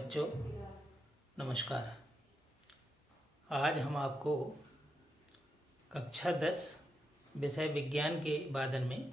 बच्चों नमस्कार। आज हम आपको कक्षा 10 विषय विज्ञान के वादन में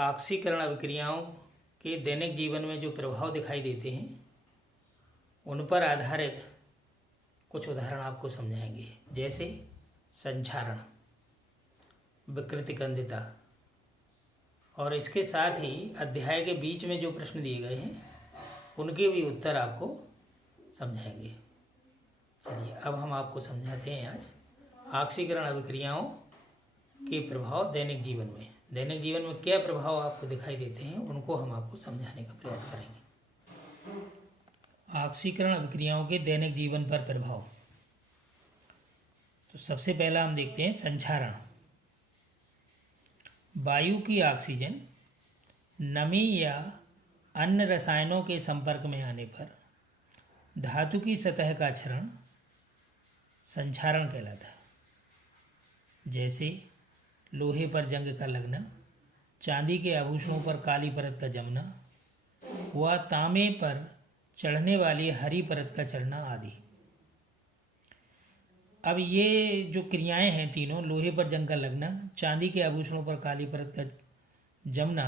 ऑक्सीकरण अभिक्रियाओं के दैनिक जीवन में जो प्रभाव दिखाई देते हैं उन पर आधारित कुछ उदाहरण आपको समझाएंगे, जैसे संक्षारण, विकृतिकंदिता, और इसके साथ ही अध्याय के बीच में जो प्रश्न दिए गए हैं उनके भी उत्तर आपको समझाएंगे। चलिए अब हम आपको समझाते हैं आज ऑक्सीकरण अभिक्रियाओं के प्रभाव दैनिक जीवन में। दैनिक जीवन में क्या प्रभाव आपको दिखाई देते हैं उनको हम आपको समझाने का प्रयास करेंगे। ऑक्सीकरण अभिक्रियाओं के दैनिक जीवन पर प्रभाव। तो सबसे पहला हम देखते हैं संक्षारण। वायु की ऑक्सीजन नमी या अन्य रसायनों के संपर्क में आने पर धातु की सतह का क्षरण संक्षारण कहलाता है। जैसे लोहे पर जंग का लगना, चांदी के आभूषणों पर काली परत का जमना व तांबे पर चढ़ने वाली हरी परत का चढ़ना आदि। अब ये जो क्रियाएं हैं तीनों, लोहे पर जंग का लगना, चांदी के आभूषणों पर काली परत का जमना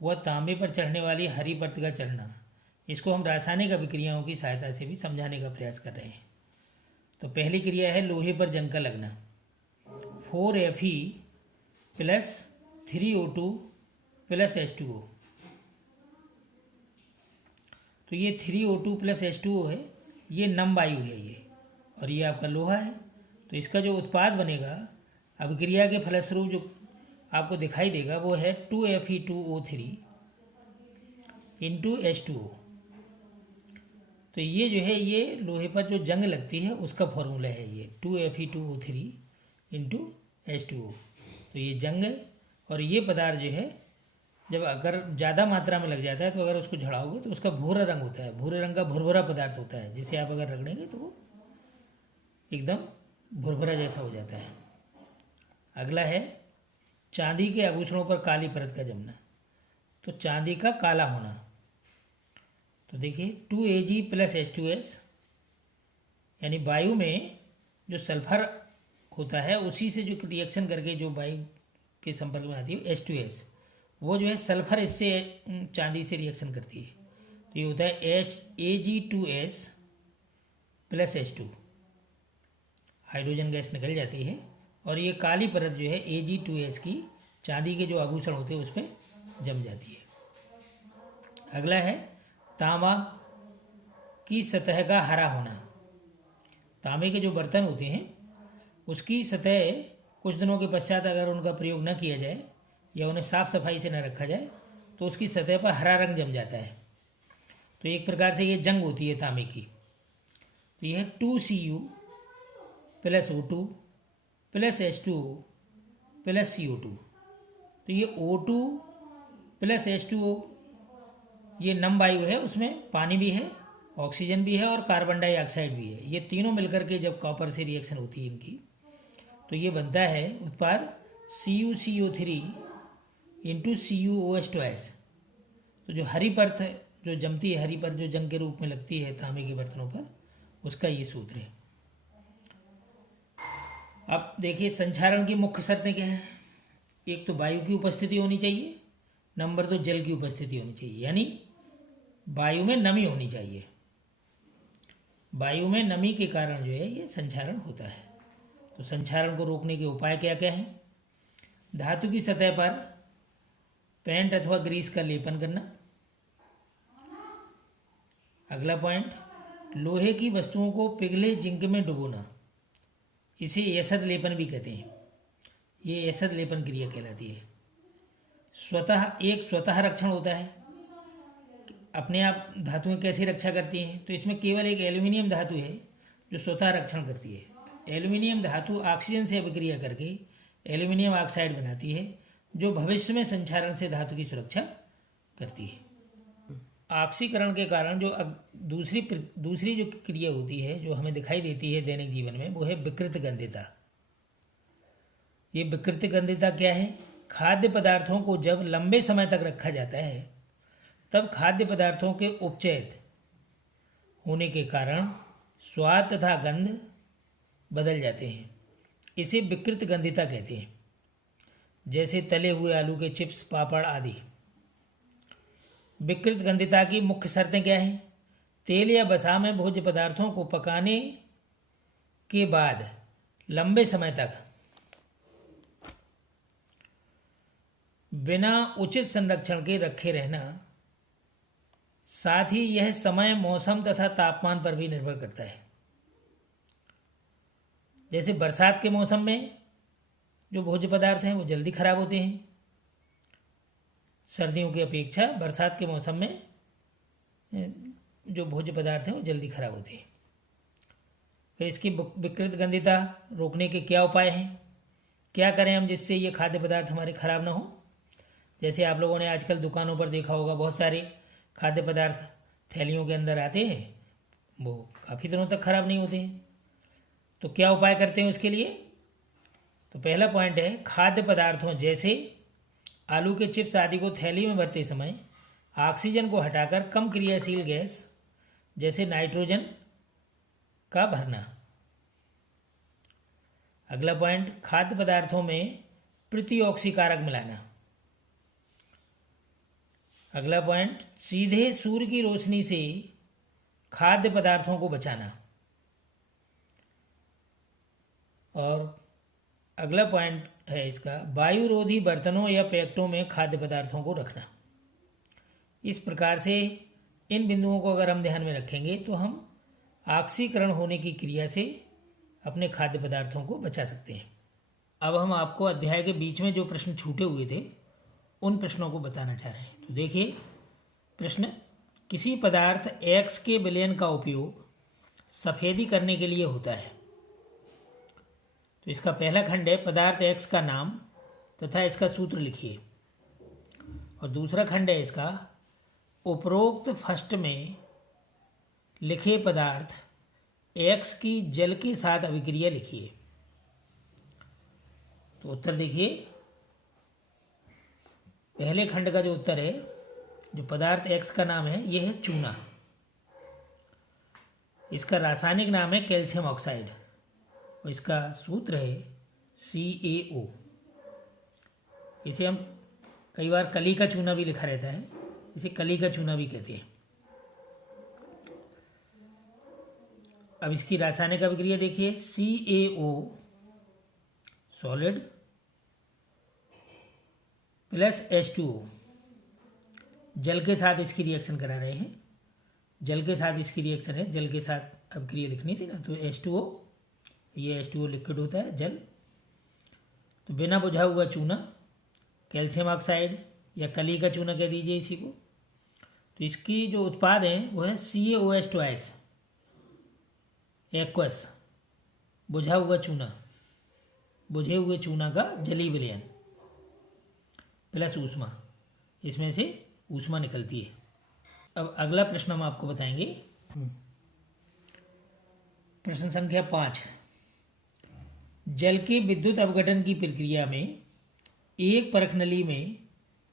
व तांबे पर चढ़ने वाली हरी परत का चढ़ना, इसको हम रासायनिक अभिक्रियाओं की सहायता से भी समझाने का प्रयास कर रहे हैं। तो पहली क्रिया है लोहे पर जंग का लगना। 4Fe plus 3O2 plus H2O। तो ये 3O2 प्लस H2O है, ये नम वायु है ये, और ये आपका लोहा है। तो इसका जो उत्पाद बनेगा अभिक्रिया के फलस्वरूप जो आपको दिखाई देगा वो है 2Fe2O3 इंटू H2O। तो ये जो है ये लोहे पर जो जंग लगती है उसका फॉर्मूला है ये 2Fe2O3 इंटू H2O। तो ये जंग है, और ये पदार्थ जो है जब अगर ज़्यादा मात्रा में लग जाता है तो अगर उसको झड़ाओगे तो उसका भूरा रंग होता है, भूरे रंग का भुरभुरा पदार्थ होता है। जैसे आप अगर रगड़ेंगे तो वो एकदम भुरभुरा जैसा हो जाता है। अगला है चांदी के आभूषणों पर काली परत का जमना। तो चांदी का काला होना, तो देखिए 2Ag प्लस H2S, यानी वायु में जो सल्फर होता है उसी से जो रिएक्शन करके जो वायु के संपर्क में आती है H2S, वो जो है सल्फर इससे चांदी से रिएक्शन करती है। तो ये होता है Ag2S plus H2, hydrogen gas निकल जाती है, और ये काली परत जो है Ag2S की चांदी के जो आभूषण होते हैं उस पर जम जाती है। अगला है तांबा की सतह का हरा होना। तांबे के जो बर्तन होते हैं उसकी सतह कुछ दिनों के पश्चात अगर उनका प्रयोग न किया जाए या उन्हें साफ सफाई से न रखा जाए तो उसकी सतह पर हरा रंग जम जाता है। तो एक प्रकार से ये जंग होती है तांबे की। तो यह 2Cu plus O2 plus H2O plus CO2। तो ये O2 प्लस H2O ये नम वायु है, उसमें पानी भी है, ऑक्सीजन भी है और कार्बन डाइऑक्साइड भी है। ये तीनों मिलकर के जब कॉपर से रिएक्शन होती है इनकी, तो ये बनता है उत्पाद CuCO3 इंटू CuOH2S। तो जो हरी परत जो जमती है, हरी परत जो जंग के रूप में लगती है तांबे के बर्तनों पर, उसका ये सूत्र है। अब देखिए संक्षारण की मुख्य शर्तें क्या हैं। एक तो वायु की उपस्थिति होनी चाहिए, नंबर 2 जल की उपस्थिति होनी चाहिए, यानी वायु में नमी होनी चाहिए। वायु में नमी के कारण जो है ये संक्षारण होता है। तो संक्षारण को रोकने के उपाय क्या क्या हैं। धातु की सतह पर पेंट अथवा ग्रीस का लेपन करना। अगला पॉइंट, लोहे की वस्तुओं को पिघले जिंक में डुबोना, इसे एसद लेपन भी कहते हैं। ये एसद लेपन क्रिया कहलाती है। स्वतः रक्षण होता है। अपने आप धातुएं कैसे रक्षा करती हैं, तो इसमें केवल एक एल्यूमिनियम धातु है जो स्वतः रक्षण करती है। एल्यूमिनियम धातु ऑक्सीजन से अभिक्रिया करके एल्यूमिनियम ऑक्साइड बनाती है, जो भविष्य में संक्षारण से धातु की सुरक्षा करती है। ऑक्सीकरण के कारण जो दूसरी जो क्रिया होती है जो हमें दिखाई देती है दैनिक जीवन में, वो है विकृतिगंधिता। ये विकृतिगंधिता क्या है। खाद्य पदार्थों को जब लंबे समय तक रखा जाता है तब खाद्य पदार्थों के उपचयित होने के कारण स्वाद तथा गंध बदल जाते हैं। इसे विकृत गंधिता कहते हैं, जैसे तले हुए आलू के चिप्स, पापड़ आदि। विकृत गंधिता की मुख्य शर्तें क्या हैं? तेल या वसा में भोज्य पदार्थों को पकाने के बाद लंबे समय तक बिना उचित संरक्षण के रखे रहना, साथ ही यह समय, मौसम तथा तापमान पर भी निर्भर करता है। जैसे बरसात के मौसम में जो भोज्य पदार्थ हैं वो जल्दी खराब होते हैं, सर्दियों की अपेक्षा बरसात के मौसम में जो भोज्य पदार्थ हैं वो जल्दी खराब होते हैं। फिर इसकी विकृत गंधिता रोकने के क्या उपाय हैं? क्या करें हम जिससे ये खाद्य पदार्थ हमारे खराब ना हो? जैसे आप लोगों ने आजकल दुकानों पर देखा होगा, बहुत सारे खाद्य पदार्थ थैलियों के अंदर आते हैं, वो काफ़ी दिनों तक खराब नहीं होते हैं। तो क्या उपाय करते हैं उसके लिए? तो पहला पॉइंट है, खाद्य पदार्थों जैसे आलू के चिप्स आदि को थैली में भरते समय ऑक्सीजन को हटाकर कम क्रियाशील गैस जैसे नाइट्रोजन का भरना। अगला पॉइंट, खाद्य पदार्थों में प्रतिऑक्सीकारक मिलाना। अगला पॉइंट, सीधे सूर्य की रोशनी से खाद्य पदार्थों को बचाना। और अगला पॉइंट है इसका, वायुरोधी बर्तनों या पैकेटों में खाद्य पदार्थों को रखना। इस प्रकार से इन बिंदुओं को अगर हम ध्यान में रखेंगे तो हम ऑक्सीकरण होने की क्रिया से अपने खाद्य पदार्थों को बचा सकते हैं। अब हम आपको अध्याय के बीच में जो प्रश्न छूटे हुए थे उन प्रश्नों को बताना चाह रहे हैं। तो देखिए प्रश्न, किसी पदार्थ X के विलयन का उपयोग सफेदी करने के लिए होता है। तो इसका पहला खंड है, पदार्थ X का नाम तथा इसका सूत्र लिखिए। और दूसरा खंड है इसका, उपरोक्त फर्स्ट में लिखे पदार्थ X की जल के साथ अभिक्रिया लिखिए। तो उत्तर देखिए, पहले खंड का जो उत्तर है, जो पदार्थ X का नाम है, यह है चूना। इसका रासायनिक नाम है कैल्शियम ऑक्साइड और इसका सूत्र है CaO। इसे हम कई बार कली का चूना भी लिखा रहता है, इसे कली का चूना भी कहते हैं। अब इसकी रासायनिक अभिक्रिया देखिए, CaO सॉलिड प्लस H2O, जल के साथ इसकी रिएक्शन करा रहे हैं। जल के साथ इसकी रिएक्शन है, जल के साथ अभिक्रिया लिखनी थी ना, तो H2O, ये H2O लिक्विड होता है जल। तो बिना बुझा हुआ चूना, कैल्शियम ऑक्साइड या कली का चूना कह दीजिए इसी को। तो इसकी जो उत्पाद है वो है CaOH2, एक्वस, बुझा हुआ चूना, बुझे हुए चूना का जलीय विलयन प्लस ऊष्मा, इसमें से ऊष्मा निकलती है। अब अगला प्रश्न हम आपको बताएंगे, प्रश्न संख्या 5। जल के विद्युत अपघटन की प्रक्रिया में एक परख नली में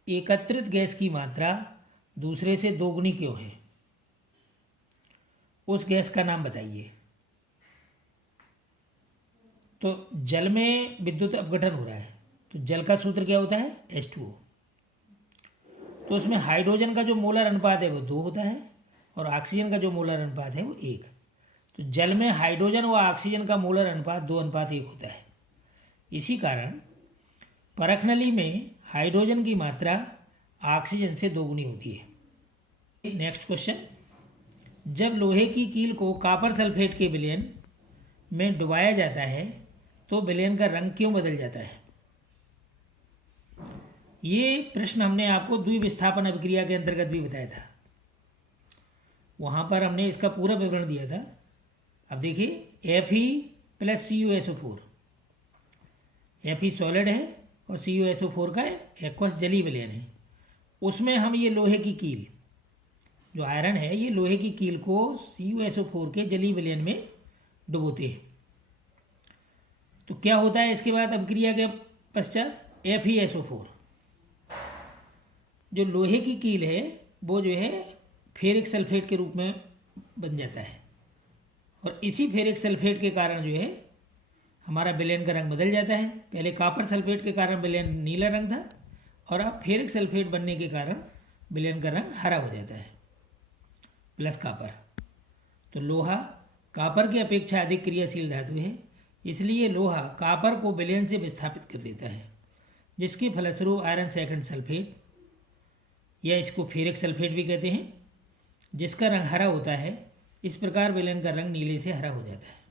एकत्रित गैस की मात्रा दूसरे से दोगुनी क्यों है? उस गैस का नाम बताइए। तो जल में विद्युत अपघटन हो रहा है, तो जल का सूत्र क्या होता है? H2O। तो उसमें हाइड्रोजन का जो मोलर अनुपात है वो 2 होता है और ऑक्सीजन का जो मोलर अनुपात है वो 1। तो जल में हाइड्रोजन व ऑक्सीजन का मोलर अनुपात 2:1 होता है। इसी कारण परख नली में हाइड्रोजन की मात्रा ऑक्सीजन से दोगुनी होती है। नेक्स्ट क्वेश्चन, जब लोहे की कील को कॉपर सल्फेट के विलयन में डुबाया जाता है तो विलयन का रंग क्यों बदल जाता है? ये प्रश्न हमने आपको द्विविस्थापन अभिक्रिया के अंतर्गत भी बताया था, वहाँ पर हमने इसका पूरा विवरण दिया था। अब देखिए Fe + CuSO4, Fe सॉलिड है और CuSO4 का एक्वस जलीय विलयन है। उसमें हम ये लोहे की कील, जो आयरन है, ये लोहे की कील को CuSO4 के जलीय विलयन में डुबोते हैं। तो क्या होता है इसके बाद अभिक्रिया के पश्चात? FeSO4, जो लोहे की कील है वो जो है फेरिक सल्फेट के रूप में बन जाता है, और इसी फेरिक सल्फेट के कारण जो है हमारा विलयन का रंग बदल जाता है। पहले कॉपर सल्फेट के कारण विलयन नीला रंग था, और अब फेरिक सल्फेट बनने के कारण विलयन का रंग हरा हो जाता है, प्लस कॉपर। तो लोहा कॉपर की अपेक्षा अधिक क्रियाशील धातु है, इसलिए लोहा कॉपर को विलयन से विस्थापित कर देता है, जिसके फलस्वरूप आयरन सेकंड सल्फेट, या इसको फेरिक सल्फेट भी कहते हैं, जिसका रंग हरा होता है। इस प्रकार विलयन का रंग नीले से हरा हो जाता है।